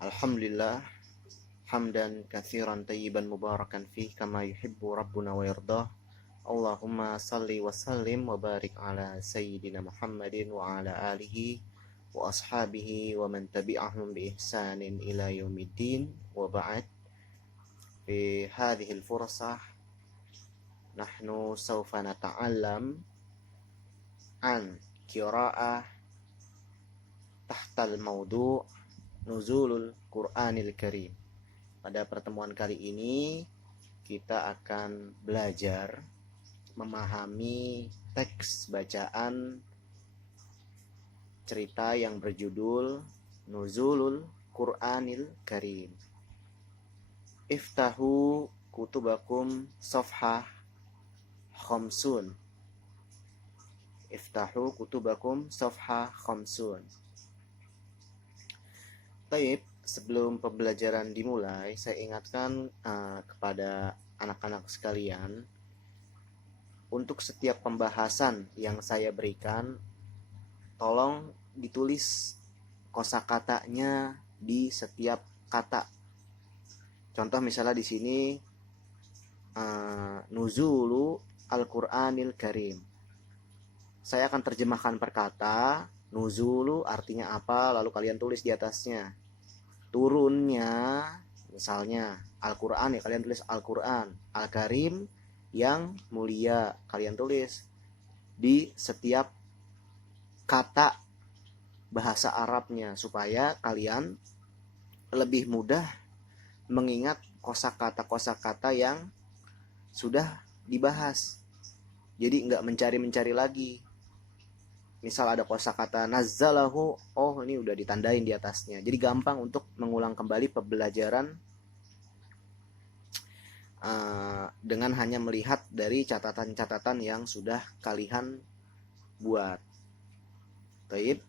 Alhamdulillah hamdan katsiran tayyiban mubarakan fih kama yuhibbu rabbuna wa yardah. Allahumma salli wa sallim wa barik ala sayyidina Muhammadin wa ala alihi wa ashabihi wa man tabi'ahum bi ihsanin ila yaumiddin wa ba'd. Fi hadhihi al-fursah nahnu sawfa nata'allam an qira'ah tahtal mawdu' nuzulul Qur'anil Karim. Pada pertemuan kali ini kita akan belajar memahami teks bacaan cerita yang berjudul Nuzulul Qur'anil Karim. Iftahu kutubakum safhah khamsun. Iftahu kutubakum safhah khamsun. Baik, sebelum pembelajaran dimulai, saya ingatkan kepada anak-anak sekalian, untuk setiap pembahasan yang saya berikan, tolong ditulis kosakatanya di setiap kata. Contoh misalnya di sini nuzulu Al-Qur'anil Karim. Saya akan terjemahkan per kata. Nuzulu artinya apa, lalu kalian tulis di atasnya. Turunnya, misalnya Al-Quran, ya kalian tulis Al-Quran. Al-Karim, yang mulia, kalian tulis di setiap kata bahasa Arabnya, supaya kalian lebih mudah mengingat kosakata-kosakata yang sudah dibahas. Jadi nggak mencari-mencari lagi. Misal ada kosakata nazzalahu, oh ini udah ditandain di atasnya. Jadi gampang untuk mengulang kembali pembelajaran dengan hanya melihat dari catatan-catatan yang sudah kalian buat. Baik,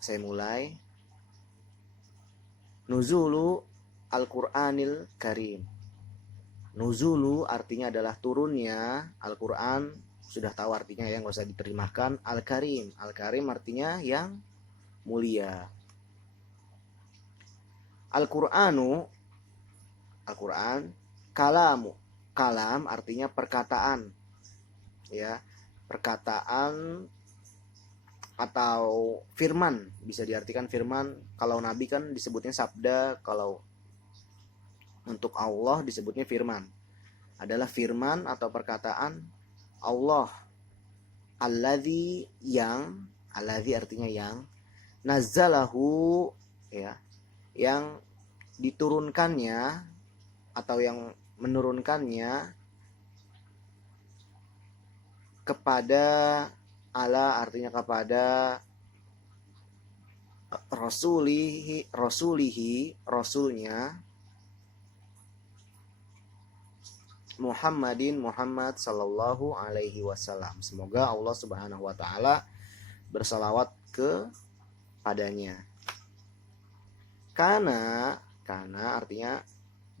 saya mulai. Nuzulu Al-Qur'anil Karim. Nuzulu artinya adalah turunnya Al-Quran. Sudah tahu artinya ya, nggak usah diterjemahkan. Al-Karim, Al-Karim artinya yang mulia. Al-Qur'anu, Al-Quran. Kalamu, kalam artinya perkataan, ya, perkataan atau firman, bisa diartikan firman. Kalau Nabi kan disebutnya sabda, kalau untuk Allah disebutnya firman. Adalah firman atau perkataan Allah. Alladzi, yang, alladzi artinya yang, nazzalahu, ya, yang diturunkannya atau yang menurunkannya kepada, ala artinya kepada, rasulihi rasulnya, Muhammadin, Muhammad sallallahu alaihi wasallam. Semoga Allah Subhanahu wa taala bersalawat kepadanya. Karena artinya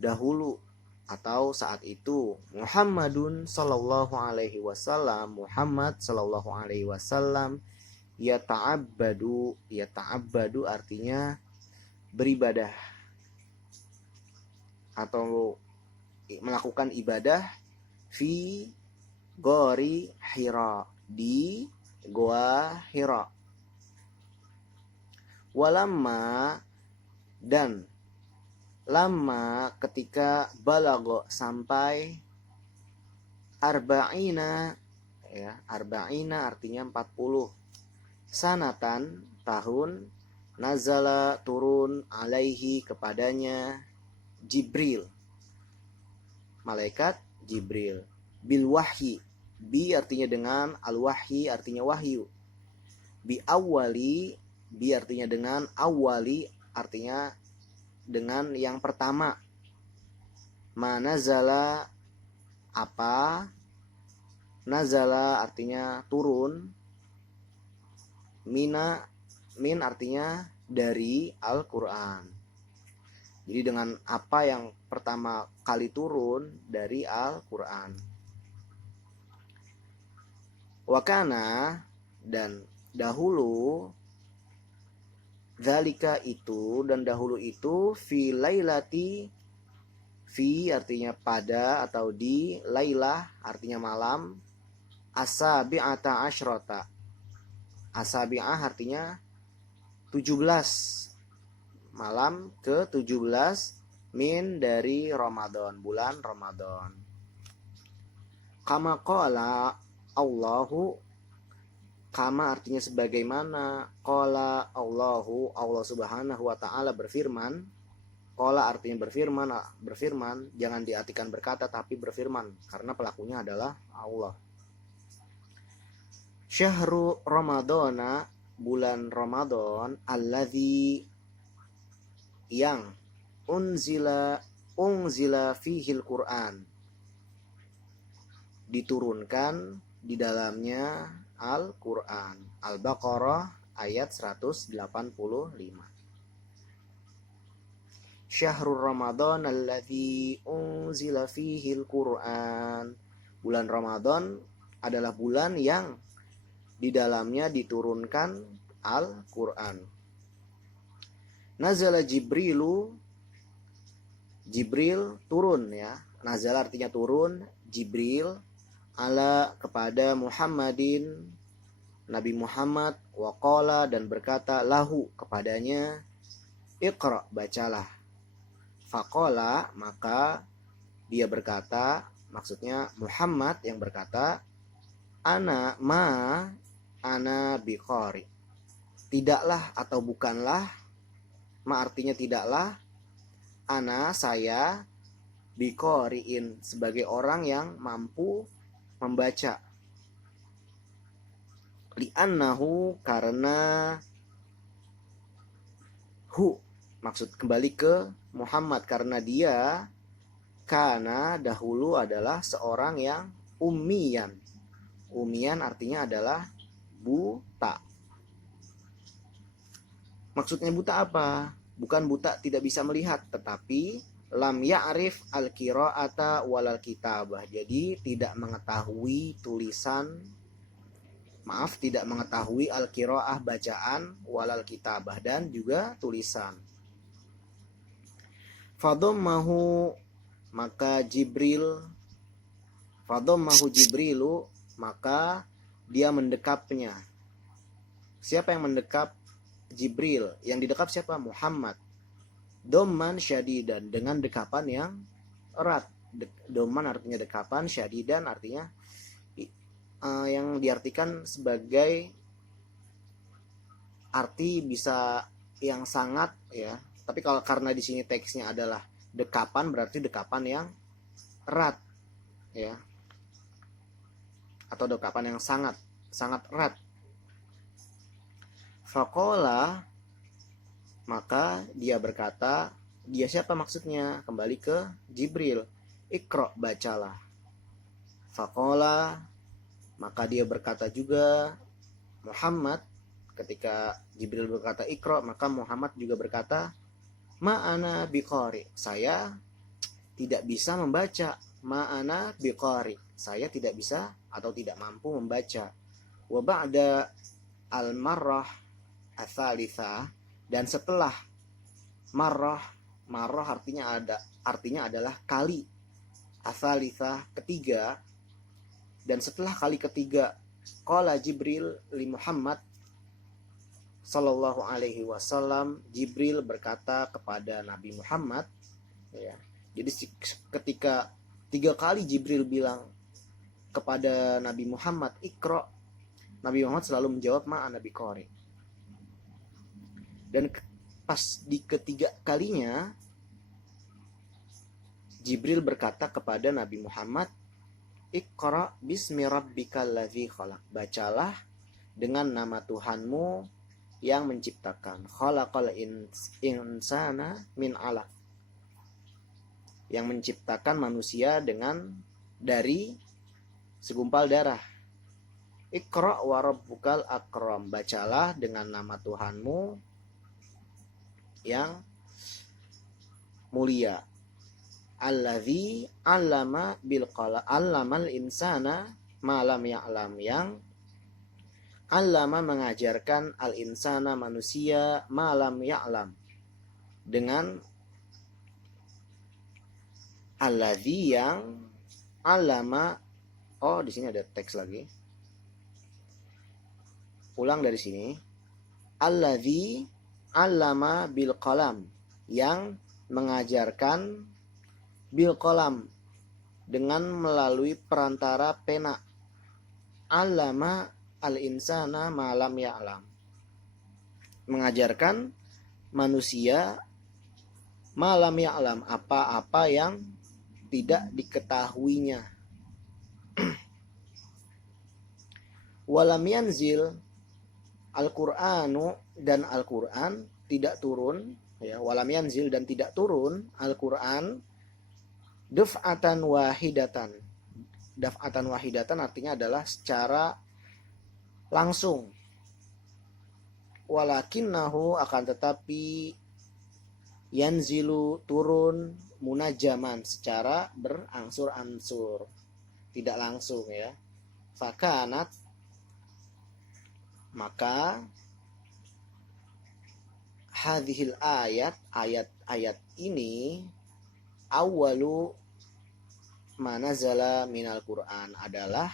dahulu atau saat itu. Muhammadun sallallahu alaihi wasallam, Muhammad sallallahu alaihi wasallam, yata'abbadu artinya beribadah atau melakukan ibadah fi gori Hira, di goa Hira. Walamma, dan lama ketika balago sampai, arba'ina, ya, arba'ina artinya 40, sanatan tahun, nazala turun, alaihi kepadanya, Jibril, malaikat Jibril, bil wahyi, bi artinya dengan, al wahyi artinya wahyu, bi awali, bi artinya dengan, awali artinya dengan yang pertama, manazala apa, nazala artinya turun, min artinya dari Al-Quran. Jadi dengan apa yang pertama kali turun dari Al-Quran. Wakana, dan dahulu, Dzalika itu, dan dahulu itu, fi lailati, fi artinya pada atau di, lailah artinya malam, asabi'ata asyrata, asabi'ah artinya 17, malam ke 17 min dari Ramadan, bulan Ramadan. Kama qala Allahu, kama artinya sebagaimana, qala Allahu, Allah Subhanahu wa taala berfirman. Qala artinya berfirman, jangan diartikan berkata tapi berfirman karena pelakunya adalah Allah. Syahru Ramadana, bulan Ramadan, alladzi yang unzila fihil Quran, diturunkan di dalamnya Al-Quran. Al-Baqarah ayat 185. Syahrul Ramadan alladzi unzila fihil Quran, bulan Ramadan adalah bulan yang di dalamnya diturunkan Al-Quran. Nazala Jibrilu, Jibril turun ya. Nazala artinya turun, Jibril ala kepada Muhammadin, Nabi Muhammad, waqala dan berkata lahu kepadanya, Iqra bacalah. Faqala maka dia berkata, maksudnya Muhammad yang berkata, ana biqari, tidaklah atau bukanlah, ma artinya tidaklah, ana saya, biqariin sebagai orang yang mampu membaca, li'annahu karena hu maksud kembali ke Muhammad, karena dia kana dahulu adalah seorang yang ummiyan. Ummiyan artinya adalah buta. Maksudnya buta apa? Bukan buta tidak bisa melihat, tetapi lam ya'rif al-qira'ata walal kitabah. Jadi tidak mengetahui tulisan, tidak mengetahui al-qira'ah bacaan, walal kitabah dan juga tulisan. Fadhammahu maka Jibrilu, maka dia mendekapnya. Siapa yang mendekap? Jibril. Yang didekap siapa? Muhammad. Dhamman syadidan, dengan dekapan yang erat. Dhamman artinya dekapan, syadidan artinya yang diartikan sebagai arti bisa yang sangat ya. Tapi kalau karena di sini teksnya adalah dekapan, berarti dekapan yang erat ya. Atau dekapan yang sangat erat. Faqala maka dia berkata, dia siapa maksudnya? Kembali ke Jibril. Iqra bacalah. Faqala maka dia berkata juga Muhammad, ketika Jibril berkata Iqra, maka Muhammad juga berkata, ma'ana biqari, saya tidak bisa membaca. Ma'ana biqari, saya tidak bisa atau tidak mampu membaca. Wa ba'da al-marrah ats-tsalitsah, dan setelah marrah artinya adalah kali, ats-tsalitsah ketiga, dan setelah kali ketiga, qala Jibril li Muhammad sallallahu alaihi wasallam, Jibril berkata kepada Nabi Muhammad ya. Jadi ketika 3 kali Jibril bilang kepada Nabi Muhammad Iqra, Nabi Muhammad selalu menjawab ma'ana biqari. Dan pas di ketiga kalinya Jibril berkata kepada Nabi Muhammad, Iqra bismi rabbikal ladzi khalaq, bacalah dengan nama Tuhanmu yang menciptakan. Khalaqal insana min 'alaq, yang menciptakan manusia dari segumpal darah. Iqra wa rabbukal akram, bacalah dengan nama Tuhanmu yang mulia. Allazi 'allama bil qalam, 'allamal insana ma lam ya'lam, yang Allama mengajarkan al-insana manusia malam ya'lam dengan alladzi yang allama. Oh, di sini ada teks lagi. Ulang dari sini. Alladzi allama bil qalam, yang mengajarkan bil qalam dengan melalui perantara pena. Allama al-insana malam ya'lam, mengajarkan manusia malam ya'lam, apa-apa yang tidak diketahuinya. Walam yanzil Al-Qur'anu, dan Al-Qur'an tidak turun, ya, walam yanzil dan tidak turun Al-Qur'an daf'atan wahidatan. Daf'atan wahidatan artinya adalah secara langsung. Walakinnahu, akan tetapi, yanzilu turun munajaman secara berangsur-angsur, tidak langsung, ya. Fakanat, maka hadhil ayat ini awwalu manazala minal Qur'an, adalah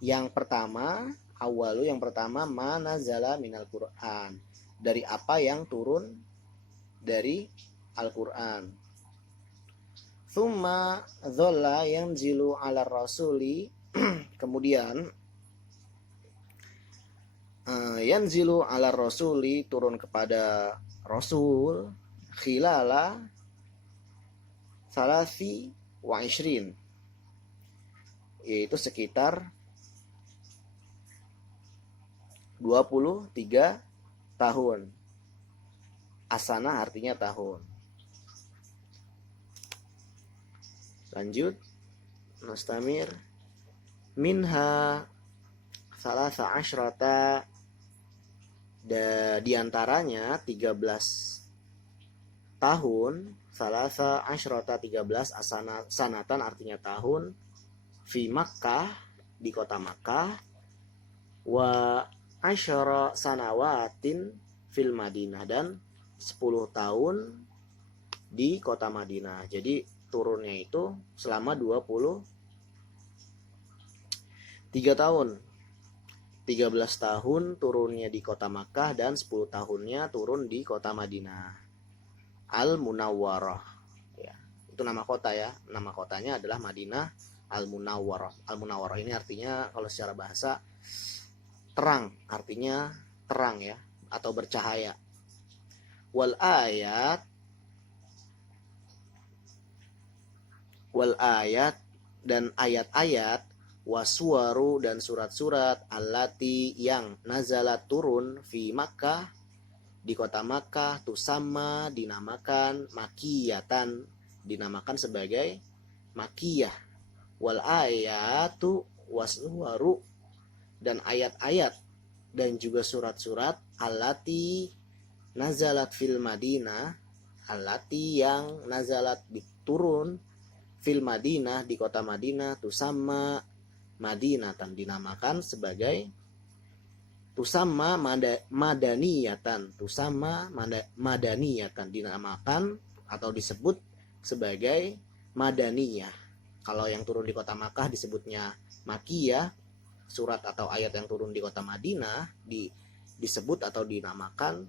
yang pertama, awalu yang pertama, manazala minal Qur'an, dari apa yang turun dari Al-Qur'an. Thumma dhalla yanzilu ala rasuli, kemudian yanzilu ala rasuli, turun kepada Rasul, khilala salasi wa ishrin, yaitu sekitar 23 tahun. Asana artinya tahun. Lanjut, mustamir. Minha salasa asyrata, diantaranya 13 tahun. Salasa asyrata 13 sanatan artinya tahun. Fi Makkah, di kota Makkah. Wa asyara sanawatin fil Madinah, dan 10 tahun di kota Madinah. Jadi turunnya itu selama 23 tahun. 13 tahun turunnya di kota Makkah, dan 10 tahunnya turun di kota Madinah Al-Munawwarah, ya. Itu nama kota, ya. Nama kotanya adalah Madinah Al-Munawwarah. Al-Munawwarah ini artinya kalau secara bahasa terang, artinya terang, ya, atau bercahaya. Wal ayat dan ayat-ayat, waswaru dan surat-surat, allati yang nazalat turun, fi Makkah di kota Makkah, tusamma dinamakan makiyatan, dinamakan sebagai makiyah. Wal ayatu waswaru, dan ayat-ayat dan juga surat-surat, allati nazalat fil Madinah, allati yang nazalat diturun, fil Madinah di kota Madinah, tusamma Madinatan, dinamakan sebagai tusamma madaniyatan, tusamma madaniyatan, dinamakan atau disebut sebagai madaniyah. Kalau yang turun di kota Makkah disebutnya makiyah, surat atau ayat yang turun di kota Madinah disebut atau dinamakan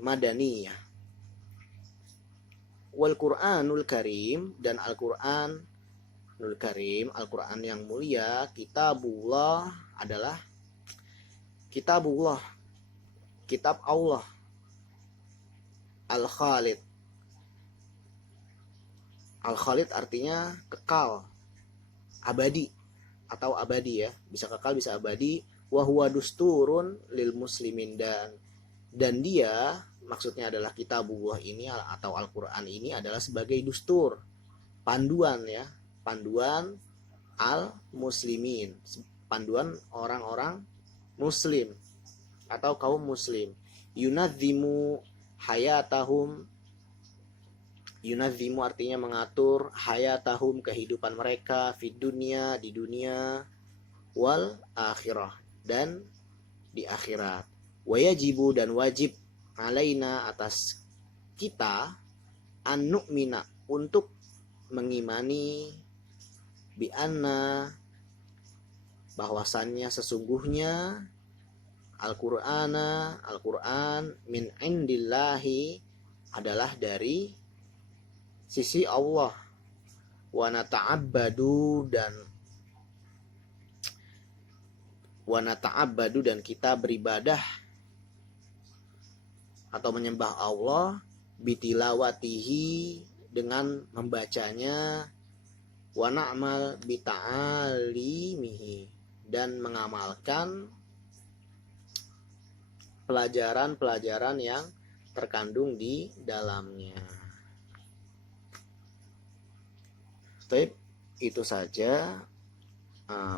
madaniyah. Wal Qur'anul Karim, dan Al-Qur'anul Karim, Al-Qur'an yang mulia, kitabullah, adalah kitabullah, kitab Allah, Al-Khalid. Al-Khalid artinya kekal, abadi atau abadi, ya. Bisa kekal, bisa abadi. Wa huwa dusturun lil muslimin, dan dia, maksudnya adalah kitabullah ini atau Al-Qur'an ini adalah sebagai dustur, panduan, ya, panduan al-muslimin, panduan orang-orang muslim atau kaum muslim. Yunadzimu hayatahum, yunadzimu artinya mengatur, hayatahum kehidupan mereka, fid dunya di dunia, wal akhirah, dan di akhirat. Wayajibu, dan wajib, alaina, atas kita, an nu'mina, untuk mengimani, bi anna, bahwasannya sesungguhnya, Al-Quran min indillahi, adalah dari sisi Allah. Wa nata'abbadu, dan kita beribadah atau menyembah Allah, bitilawatihi, dengan membacanya, wa na'mal bita'alimihi, dan mengamalkan pelajaran-pelajaran yang terkandung di dalamnya. Baik, itu saja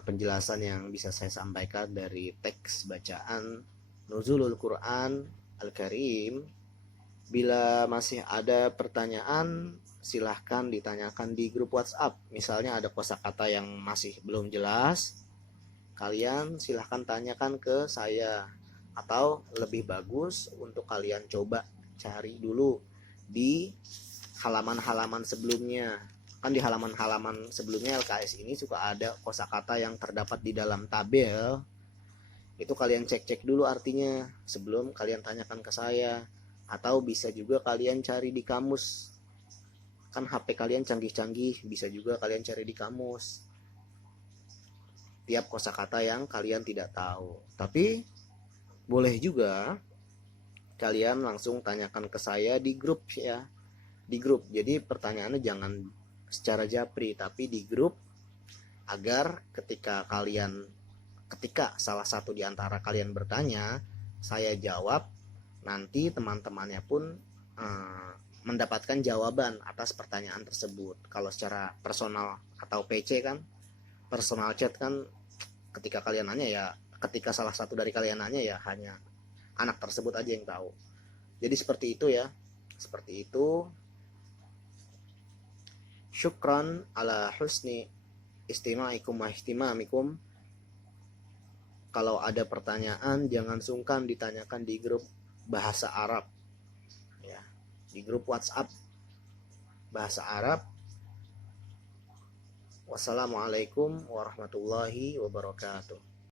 penjelasan yang bisa saya sampaikan dari teks bacaan Nuzulul Quran Al-Karim. Bila masih ada pertanyaan, silahkan ditanyakan di grup WhatsApp. Misalnya ada kosakata yang masih belum jelas, kalian silahkan tanyakan ke saya. Atau lebih bagus untuk kalian coba cari dulu di halaman-halaman sebelumnya. Kan di halaman-halaman sebelumnya LKS ini suka ada kosakata yang terdapat di dalam tabel. Itu kalian cek-cek dulu artinya sebelum kalian tanyakan ke saya. Atau bisa juga kalian cari di kamus. Kan HP kalian canggih-canggih, bisa juga kalian cari di kamus tiap kosakata yang kalian tidak tahu. Tapi boleh juga kalian langsung tanyakan ke saya di grup ya. Di grup. Jadi pertanyaannya jangan secara japri, tapi di grup, agar ketika salah satu di antara kalian bertanya, saya jawab, nanti teman-temannya pun mendapatkan jawaban atas pertanyaan tersebut. Kalau secara personal atau PC kan, personal chat kan, ketika kalian nanya ya, ketika salah satu dari kalian nanya ya hanya anak tersebut aja yang tahu. Jadi seperti itu ya. Seperti itu. Syukran ala husni istima'ikum wa ihtimamikum. Kalau ada pertanyaan jangan sungkan ditanyakan di grup bahasa Arab ya, di grup WhatsApp bahasa Arab. Wassalamualaikum warahmatullahi wabarakatuh.